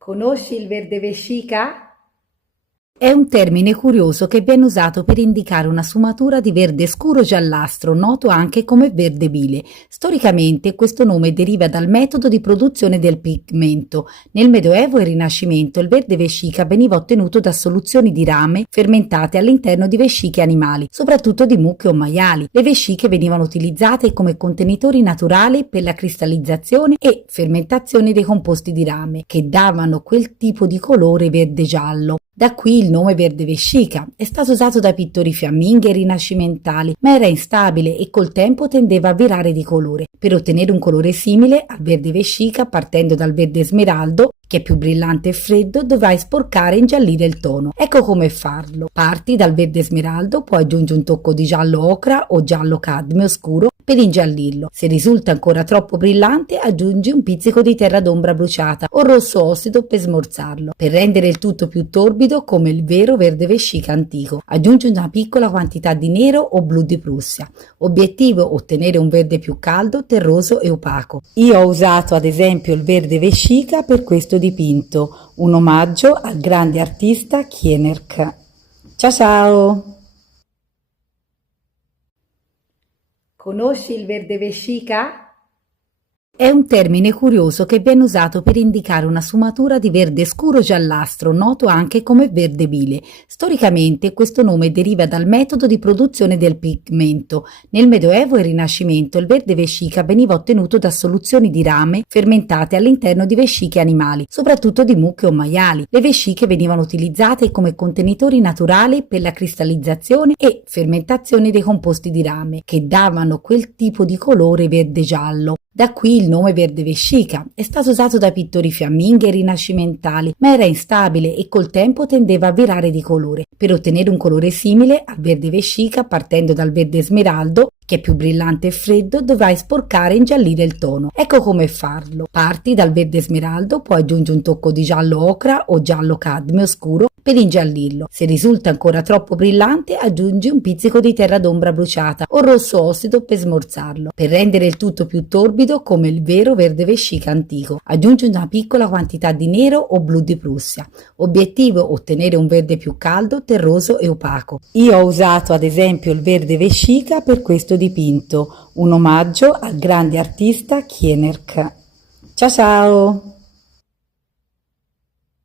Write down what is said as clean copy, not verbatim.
Conosci il verde vescica? È un termine curioso che viene usato per indicare una sfumatura di verde scuro giallastro, noto anche come verde bile. Storicamente questo nome deriva dal metodo di produzione del pigmento. Nel Medioevo e Rinascimento il verde vescica veniva ottenuto da soluzioni di rame fermentate all'interno di vesciche animali, soprattutto di mucche o maiali. Le vesciche venivano utilizzate come contenitori naturali per la cristallizzazione e fermentazione dei composti di rame, che davano quel tipo di colore verde-giallo. Da qui il nome verde vescica. È stato usato da pittori fiamminghi e rinascimentali, ma era instabile e col tempo tendeva a virare di colore. Per ottenere un colore simile al verde vescica, partendo dal verde smeraldo, che è più brillante e freddo, dovrai sporcare e ingiallire il tono. Ecco come farlo. Parti dal verde smeraldo, poi aggiungi un tocco di giallo ocra o giallo cadmio scuro per ingiallirlo. Se risulta ancora troppo brillante, aggiungi un pizzico di terra d'ombra bruciata o rosso ossido per smorzarlo. Per rendere il tutto più torbido come il vero verde vescica antico, aggiungi una piccola quantità di nero o blu di Prussia. Obiettivo: ottenere un verde più caldo, terroso e opaco. Io ho usato ad esempio il verde vescica per questo dipinto, un omaggio al grande artista Kienerk. Ciao ciao! Conosci il verde vescica? È un termine curioso che viene usato per indicare una sfumatura di verde scuro giallastro, noto anche come verde bile. Storicamente questo nome deriva dal metodo di produzione del pigmento. Nel Medioevo e Rinascimento il verde vescica veniva ottenuto da soluzioni di rame fermentate all'interno di vesciche animali, soprattutto di mucche o maiali. Le vesciche venivano utilizzate come contenitori naturali per la cristallizzazione e fermentazione dei composti di rame, che davano quel tipo di colore verde-giallo. Da qui il nome verde vescica. È stato usato da pittori fiamminghi e rinascimentali, ma era instabile e col tempo tendeva a virare di colore. Per ottenere un colore simile al verde vescica, partendo dal verde smeraldo, che è più brillante e freddo, dovrai sporcare e ingiallire il tono. Ecco come farlo. Parti dal verde smeraldo, poi aggiungi un tocco di giallo ocra o giallo cadmio scuro per ingiallirlo. Se risulta ancora troppo brillante, aggiungi un pizzico di terra d'ombra bruciata o rosso ossido per smorzarlo. Per rendere il tutto più torbido come il vero verde vescica antico, aggiungi una piccola quantità di nero o blu di Prussia. Obiettivo: ottenere un verde più caldo, terroso e opaco. Io ho usato ad esempio il verde vescica per questo dipinto, un omaggio al grande artista Kienerk. Ciao ciao!